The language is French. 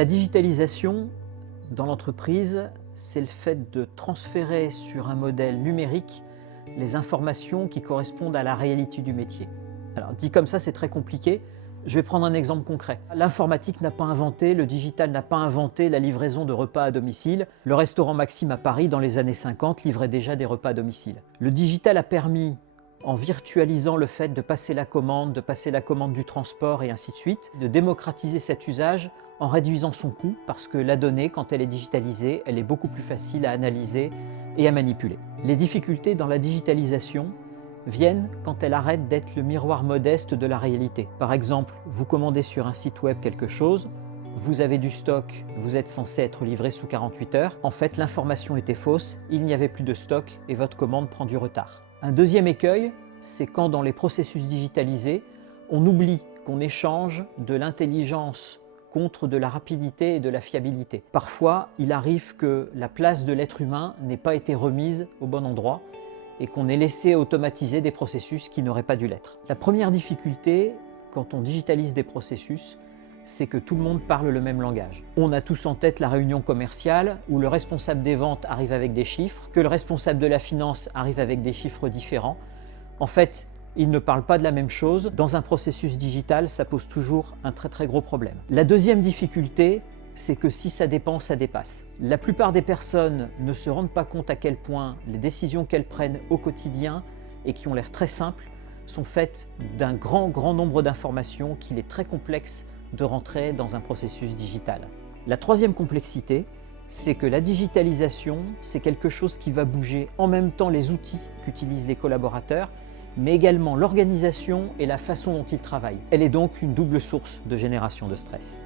La digitalisation dans l'entreprise, c'est le fait de transférer sur un modèle numérique les informations qui correspondent à la réalité du métier. Alors dit comme ça, c'est très compliqué. Je vais prendre un exemple concret. L'informatique n'a pas inventé, le digital n'a pas inventé la livraison de repas à domicile. Le restaurant Maxime à Paris, dans les années 50, livrait déjà des repas à domicile. Le digital a permis, en virtualisant le fait de passer la commande du transport et ainsi de suite, de démocratiser cet usage en réduisant son coût, parce que la donnée, quand elle est digitalisée, elle est beaucoup plus facile à analyser et à manipuler. Les difficultés dans la digitalisation viennent quand elle arrête d'être le miroir modeste de la réalité. Par exemple, vous commandez sur un site web quelque chose, vous avez du stock, vous êtes censé être livré sous 48 heures. En fait, l'information était fausse, il n'y avait plus de stock et votre commande prend du retard. Un deuxième écueil, c'est quand dans les processus digitalisés, on oublie qu'on échange de l'intelligence contre de la rapidité et de la fiabilité. Parfois, il arrive que la place de l'être humain n'ait pas été remise au bon endroit et qu'on ait laissé automatiser des processus qui n'auraient pas dû l'être. La première difficulté, quand on digitalise des processus, c'est que tout le monde parle le même langage. On a tous en tête la réunion commerciale où le responsable des ventes arrive avec des chiffres, que le responsable de la finance arrive avec des chiffres différents. En fait, ils ne parlent pas de la même chose. Dans un processus digital, ça pose toujours un très gros problème. La deuxième difficulté, c'est que si ça dépend, ça dépasse. La plupart des personnes ne se rendent pas compte à quel point les décisions qu'elles prennent au quotidien et qui ont l'air très simples sont faites d'un grand nombre d'informations qu'il est très complexe de rentrer dans un processus digital. La troisième complexité, c'est que la digitalisation, c'est quelque chose qui va bouger en même temps les outils qu'utilisent les collaborateurs, mais également l'organisation et la façon dont ils travaillent. Elle est donc une double source de génération de stress.